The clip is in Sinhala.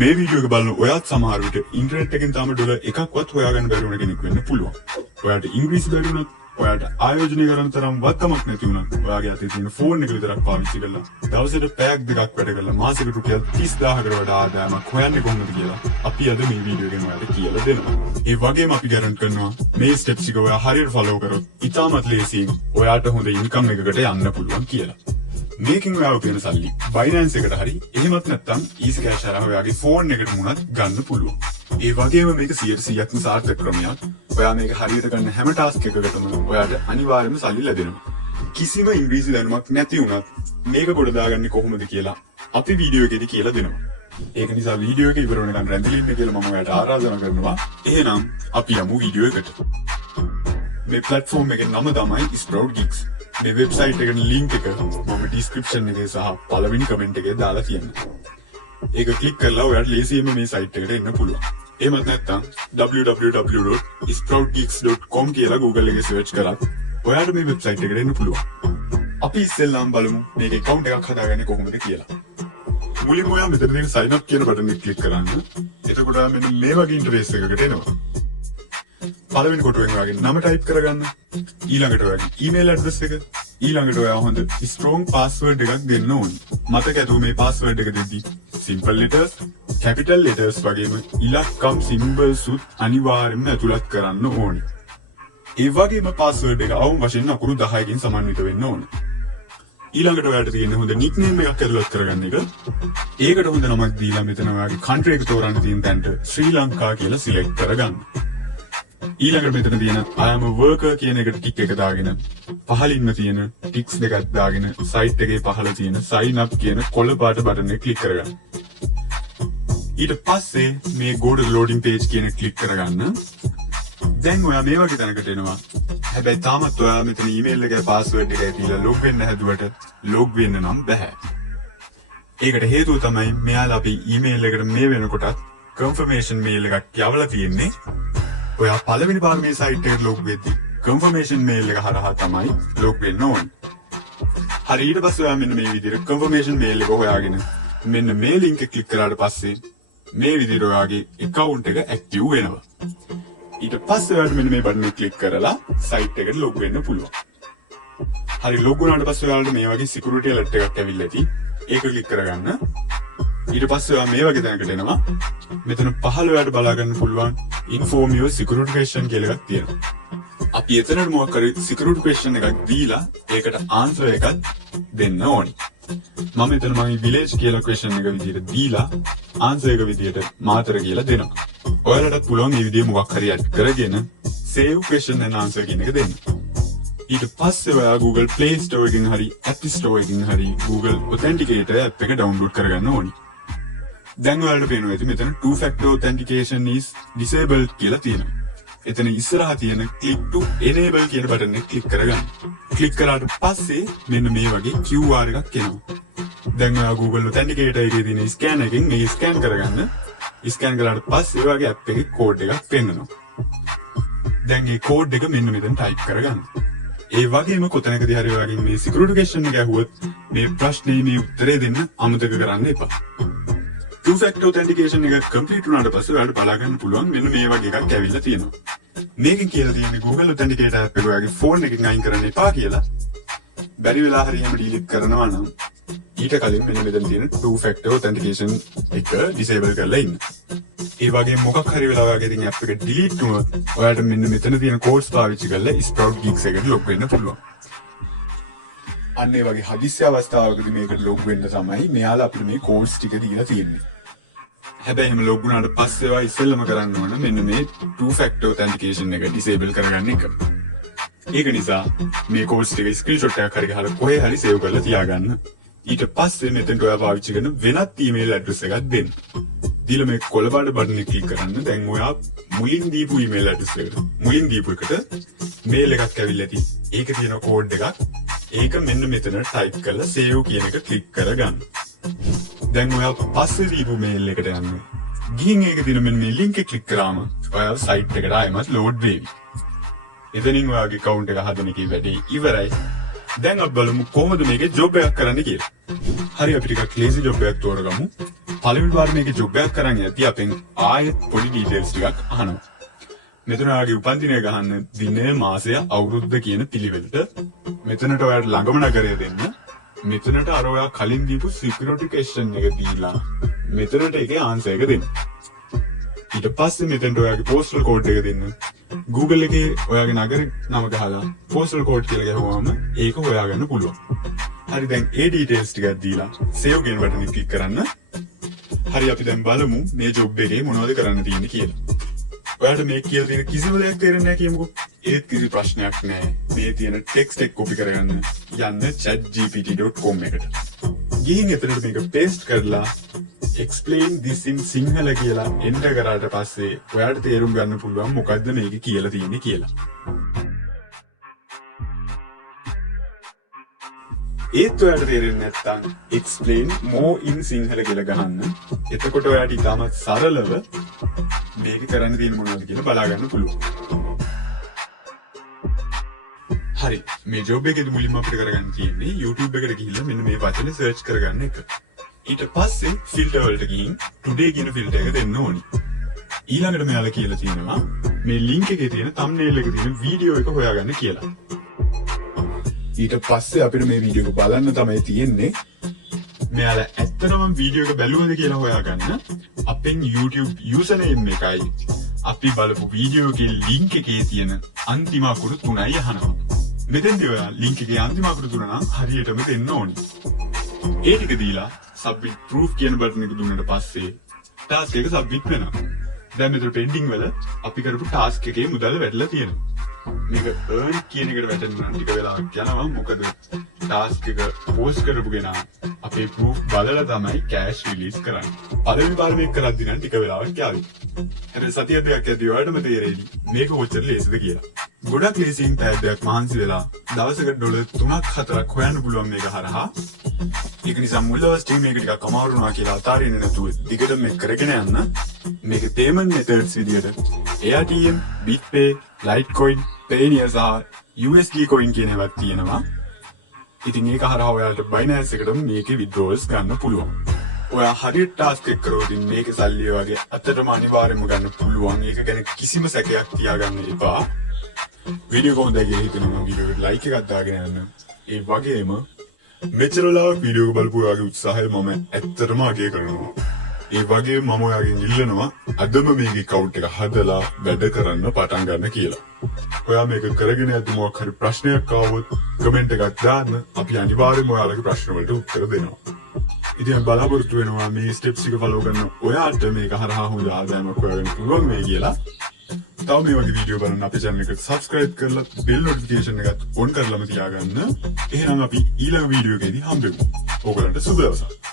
මේ වීඩියෝ එක බලන ඔයත් සමහර විට ඉන්ටර්නෙට් එකෙන් තාම ඩොලර් එකක්වත් හොයාගන්න බැරි වුණ කෙනෙක් වෙන්න පුළුවන්. ඔයාලට ඉංග්‍රීසි බැරි වුණත්, ඔයාලට ආයෝජනය කරන තරම් වත්කමක් නැති වුණත්, ඔයාගේ අතේ තියෙන ෆෝන් එක විතරක් පාවිච්චි කරලා දවසට පැයක් දෙකක් වැඩ කරලා මාසෙකට රුපියල් 30000කට වඩා ආදායමක් හොයන්නේ කොහොමද කියලා අපි අද මේ වීඩියෝ එකෙන් ඔයාලට කියලා දෙනවා. ඒ වගේම අපි ගැරන්ට් කරනවා මේ ස්ටෙප්ස් ටික ඔයා හරියට ෆලෝ කරොත් ඉතාමත් ලේසියෙන් ඔයාට හොඳ ඉන්කම් එකකට යන්න පුළුවන් කියලා. මේකෙන් ඔයාලා තියෙන සල්ලි Binance එකට හරි එහෙමත් නැත්නම් Easy Cash හරහා ඔයාගේ ෆෝන් එකට මුණත් ගන්න පුළුවන්. ඒ වගේම මේක 100%ක්ම සාර්ථක ක්‍රමයක්. ඔයා මේක හරියට ගන්න හැම ටාස්ක් එකකටම ඔයාට අනිවාර්යයෙන්ම සල්ලි ලැබෙනවා. කිසිම ඉංග්‍රීසි දැනුමක් නැති වුණත් මේක ගොඩ දාගන්නේ කොහොමද කියලා අපි වීඩියෝ එකේදී කියලා දෙනවා. ඒක නිසා වීඩියෝ එක ඉවර වෙනකන් රැඳිලා ඉන්න කියලා මම ඔයාලට ආරාධනා කරනවා. එහෙනම් අපි යමු වීඩියෝ එකට. මේ platform එකේ නම තමයි Sprout Geeks. මේ වෙබ්සයිට් එකේ ලින්ක් එක මම description එකේ සහ පළවෙනි කමෙන්ට් එකේ දාලා තියෙනවා. ඒක ක්ලික් කරලා ඔයාලට ලේසියෙන්ම මේ සයිට් එකට එන්න පුළුවන්. එහෙමත් නැත්නම් www.sproutgeeks.com කියලා Google එකේ search කරත් ඔයාලට මේ වෙබ්සයිට් එකට එන්න පුළුවන්. අපි ඉස්සෙල්ලාම බලමු මේක account එකක් හදාගන්නේ කොහොමද කියලා. මුලින්ම ඔයා මෙතන තියෙන sign up කියන බටන් එක ක්ලික් කරන්න. එතකොට මෙන්න මේ වගේ ඉන්ටර්ෆේස් එකකට එනවා. පළවෙනි කොටුවෙන් ඔයාගේ නම ටයිප් කරගන්න. ඊළඟට ඔයාගේ ඊමේල් ඇඩ්‍රස් එක. ඊළඟට ඔයා හොඳ strong password එකක් දෙන්න ඕනේ. මතක ඇතුව මේ password එක දෙද්දී simple letters, capital letters වගේම ඉලක්කම් symbols උත් අනිවාර්යයෙන්ම ඇතුළත් කරන්න ඕනේ. ඒ වගේම password එක අවම වශයෙන් අකුරු 10කින් සමන්විත වෙන්න ඕනේ. ඊළඟට ඔයාලට තියෙන හොඳ nickname එකක් ඇතුළත් කරගන්න එක. ඒකට හොඳ නමක් දීලා මෙතන ඔයාගේ country එක තෝරන්න තියෙන තැනට ශ්‍රී ලංකා කියලා select කරගන්න. ඊළඟට මෙතන තියෙන I am a worker කියන එකට ටික් එක දාගෙන පහළින්ම තියෙන ටික්ස් දෙකක් දාගෙන සයිට් එකේ පහළ තියෙන sign up කියන කොළ පාට බටන් එක ක්ලික් කරගන්න. ඊට පස්සේ මේ go to loading page කියන එක ක්ලික් කරගන්න. දැන් ඔයා මේ වගේ තැනකට එනවා. හැබැයි තාමත් ඔයා මෙතන ඊමේල් එකේ password එක දීලා log වෙන්න හැදුවට log වෙන්න නම් බෑ. ඒකට හේතුව තමයි මෙයාලා අපි ඊමේල් එකට මේ වෙනකොටත් confirmation mail එකක් යවලා තියෙන්නේ. ඔයා පළවෙනි පාර මේ සයිට් එකට ලොග් වෙද්දී confirmation mail එක හරහා තමයි ලොග් වෙන්න ඕනේ. හරි ඊට පස්සේ ඔයා මෙන්න මේ විදිහට confirmation mail එක හොයාගෙන මෙන්න මේ link එක ක්ලික් කරාට පස්සේ මේ විදිහට ඔයාගේ account එක active වෙනවා. ඊට පස්සේ ඔයාලට මෙන්න මේ බටන් එක ක්ලික් කරලා සයිට් එකට ලොග් වෙන්න පුළුවන්. හරි ලොග් වුණාට පස්සේ ඔයාලට මේ වගේ security alert එකක් ඇවිල්ලා ඇති. ඒක ක්ලික් කරගන්න. ඊට පස්සේ ඔයා මේ වගේ තැනකට එනවා. මෙතන පහළ ඔයාලට බලා ගන්න පුළුවන් inform your security question කියලා එකක් තියෙනවා. අපි එතනට මොකක් කරේ security question එකක් දීලා ඒකට answer එකක් දෙන්න ඕනි. මම මෙතන මගේ village කියලා question එක විදිහට දීලා answer එක විදිහට මාතර කියලා දෙනවා. ඔයාලටත් පුළුවන් මේ විදිහේ මොකක් හරි add කරගෙන save question and answer කියන එක දෙන්න. ඊට පස්සේ ඔයා Google Play Store එකකින් හරි App Store එකකින් හරි Google Authenticator app එක download කරගන්න ඕනි. දැන් ඔයාලට පේනවා ඇති මෙතන two factor authentication is disabled කියලා තියෙනවා. එතන ඉස්සරහා තියෙන click to enable කියන බටන් එක ක්ලික් කරගන්න. ක්ලික් කරාට පස්සේ මෙන්න මේ වගේ QR එකක් එනවා. දැන් ඔයා Google Authenticator එකේ තියෙන scan එකෙන් මේ scan කරගන්න. scan කළාට පස්සේ ඔයාගේ app එකේ code එකක් පෙන්නනවා. දැන් මේ code එක මෙන්න මෙතන type කරගන්න. ඒ වගේම කොතැනකදී හරි ඔයාගෙන් මේ security question එක ඇහුවොත් මේ ප්‍රශ්නේ මේ උත්තරේ දෙන්න අමතක කරන්න එපා. two factor authentication එක complete වුණාට පස්සේ ඔයාලට බලා ගන්න පුළුවන් මෙන්න මේ වගේ එකක් ඇවිල්ලා තියෙනවා. මේකෙන් කියලා තියෙන්නේ Google Authenticator app එක ඔයාගේ phone එකකින් අයින් කරන්න එපා කියලා. බැරි වෙලා හරි එහෙම delete කරනවා නම් ඊට කලින් මෙන්න මෙතන තියෙන two factor authentication එක disable කරලා ඉන්න. ඒ වගේ මොකක් හරි වෙලා ඔයාගේ තියෙන app එක delete වුණොත් ඔයාලට මෙන්න මෙතන තියෙන codes පාවිච්චි කරලා Sprout Geeks එකට log වෙන්න පුළුවන්. අන්න ඒ වගේ හදිස්සි අවස්ථාවකදී මේකට log වෙන්න තමයි මෙයාලා අපිට මේ codes ටික දීලා තියෙන්නේ. හැබැයි එහෙම log වුණාට පස්සේ ඔයා ඉස්සෙල්ලම කරන්න ඕන මෙන්න මේ two factor authentication එක disable කරගන්න එක. ඒක නිසා මේ codes ටික screenshot එකක් හරි ගහලා කොහේ හරි save කරලා තියාගන්න. ඊට පස්සේ මෙතෙන්ට ඔයා පාවිච්චි කරන වෙනත් email address එකක් දෙන්න. දීලා මේ කොළපාට බටන් එක ක්ලික් කරන්න. දැන් ඔයා මුලින් දීපු email address එකට මුලින් දීපු එකට mail එකක් ඇවිල්ලා ඇති. ඒකේ තියෙන code එකක් ඒක මෙන්න මෙතන type කරලා save කියන එක ක්ලික් කරගන්න. දැන් ඔයා පස්සේ දීපු mail එකට යන්න. ගිහින් ඒක දින මෙන්න මේ link එක ක්ලික් කරාම ඔයා site එකට ආයෙමත් load වෙවි. එතනින් ඔයාගේ account එක හදන එකේ වැඩේ ඉවරයි. දැන් අපි බලමු කොහොමද මේකේ job එකක් කරන්න කියලා. හරි අපි ටිකක් lazy job එකක් තෝරගමු. පළවෙනි වාරේ මේකේ ජොබ් එකක් කරන් යද්දී අපෙන් ආයෙත් පොඩි ඩීටේල්ස් ටිකක් අහනවා. මෙතන ඔයාගේ උපන්දිනය ගහන්න දිනය මාසය අවුරුද්ද කියන පිළිවෙලට මෙතනට ඔයාට ළඟම නගරය දෙන්න. මෙතනට අර ඔයා කලින් දීපු සිකියුරිටි ක්වෙස්චන් එක දීලා මෙතනට ඒකේ ආන්සර් එක දෙන්න. ඊට පස්සේ මෙතනට ඔයාගේ පෝස්ටල් කෝඩ් එක දෙන්න. Google එකේ ඔයාගේ නගර නම ගහලා පෝස්ටල් කෝඩ් කියලා ගහුවාම ඒක හොයාගන්න පුළුවන්. හරි දැන් ඒ ඩීටේල්ස් ටිකක් දීලා සේව් කියන බටන් එක ක්ලික් කරන්න. හරි අපි දැන් බලමු මේ ජොබ් එකේ මොනවද කරන්න තියෙන්නේ කියලා. ඔයාලට මේ කියලා තියෙන කිසිම දෙයක් තේරෙන්නේ නැහැ කියමුකෝ. ඒත් කිසි ප්‍රශ්නයක් නැහැ. මේ තියෙන ටෙක්ස්ට් එක කොපි කරගන්න යන්න chatgpt.com එකට. ගිහින් එතනට මේක පේස්ට් කරලා explain this in Sinhala කියලා එන්ටර් කරාට පස්සේ ඔයාලට තේරුම් ගන්න පුළුවන් මොකද්ද මේක කියලා තියෙන්නේ කියලා. ඒත් ඔයාලට තේරෙන්නේ නැත්නම් explain more in Sinhala කියලා ගහන්න. එතකොට ඔයාලට ඉතාමත් සරලව මේක කරන්න තියෙන මොනවද කියලා බලා ගන්න පුළුවන්. හරි මේ ජොබ් එකේදී මුලින්ම අපිට කරගන්න තියෙන්නේ YouTube එකට ගිහිල්ලා මෙන්න මේ වචනේ සර්ච් කරගන්න එක. ඊට පස්සේ ෆිල්ටර් වලට ගිහින් today කියන ෆිල්ටර් එක දෙන්න ඕනි. ඊළඟට මෙයාලා කියලා තියෙනවා මේ link එකේ තියෙන thumbnail එකේ තියෙන වීඩියෝ එක හොයාගන්න කියලා. ඊට පස්සේ අපිට මේ වීඩියෝ එක බලන්න තමයි තියෙන්නේ. මෙයාලා ඇත්තටම වීඩියෝ එක බැලුවද කියලා හොයාගන්න අපෙන් YouTube username එකයි අපි බලපු වීඩියෝ එකේ link එකේ තියෙන අන්තිම අකුරු 3යි අහනවා. මෙතෙන්දී ඔයා link එකේ අන්තිම අකුරු 3 නම් හරියටම දෙන්න ඕනි. ඒ ටික දීලා submit proof කියන බටන් එක දුන්නාට පස්සේ task එක submit වෙනවා. දැන් මෙතන pending වල අපි කරපු task එකේ මුදල වැටලා තියෙනවා. මේක earn කියන එකට වැටෙන්න ටික වෙලාවක් යනවා. මොකද task එක post කරපු කෙනා අපේ proof බලලා තමයි cash release කරන්නේ. පළවෙනි පාර මේක කරද්දී නම් ටික වෙලාවක් යාවි. හැබැයි සතිය දෙකක් යද්දී ඔයාලටම තේරෙයි මේක කොච්චර ලේසිද කියලා. ගොඩක් ලේසියෙන් පැයක් මහන්සි වෙලා දවසකට ඩොලර් 3-4ක් හොයන්න පුළුවන් මේක හරහා. ඒක නිසා මුල් අවස්ථාවේ මේක ටිකක් අමාරු වුණා කියලා අතාරින්න නැතුව දිගටම මේක කරගෙන යන්න. මේක payment methods විදියට AirTM, BitPay, Litecoin, Payoneer සහ USD coin කියන ඒවාක් තියෙනවා. ඉතින් ඒක හරහා ඔයාලට Binance එකටම මේකේ withdrawals ගන්න පුළුවන්. ඔයා හරියට ටාස්ක් එක කරොත් මේකේ සල්ලි වගේ අතටම අනිවාර්යයෙන්ම ගන්න පුළුවන්. ඒක ගැන කිසිම සැකයක් තියාගන්න එපා. වීඩියෝ කොහොමද කියලා හිතනවා වීඩියෝ එකට ලයික් එකක් දාගෙන යන්න. ඒ වගේම මෙච්චර ලාක් වීඩියෝ බලපු ඔයාගේ උත්සාහය මම ඇත්තටම අගය කරනවා. ඒ වගේම මම ඔයාගෙන් ඉල්ලනවා අදම මේකේ account එක හදලා වැඩ කරන්න පටන් ගන්න කියලා. ඔයා මේක කරගෙන යද්දි මොකක් හරි ප්‍රශ්නයක් ආවොත් කමෙන්ට් එකක් දාන්න. අපි අනිවාර්යයෙන්ම ඔයාලගේ ප්‍රශ්න වලට උත්තර දෙනවා. ඉතින් බලාපොරොත්තු වෙනවා මේ ස්ටෙප්ස් එක ෆලෝ කරන ඔයාට මේක හරහා හොඳ ආදායමක් හොයාගන්න පුළුවන් මේ කියලා. තව මේ වගේ වීඩියෝ බලන්න අපේ channel එකට subscribe කරලා bell notification එකත් on කරලාම තියාගන්න. එහෙනම් අපි ඊළඟ වීඩියෝ එකේදී හම්බෙමු. ඕගලන්ට සුබ දවසක්.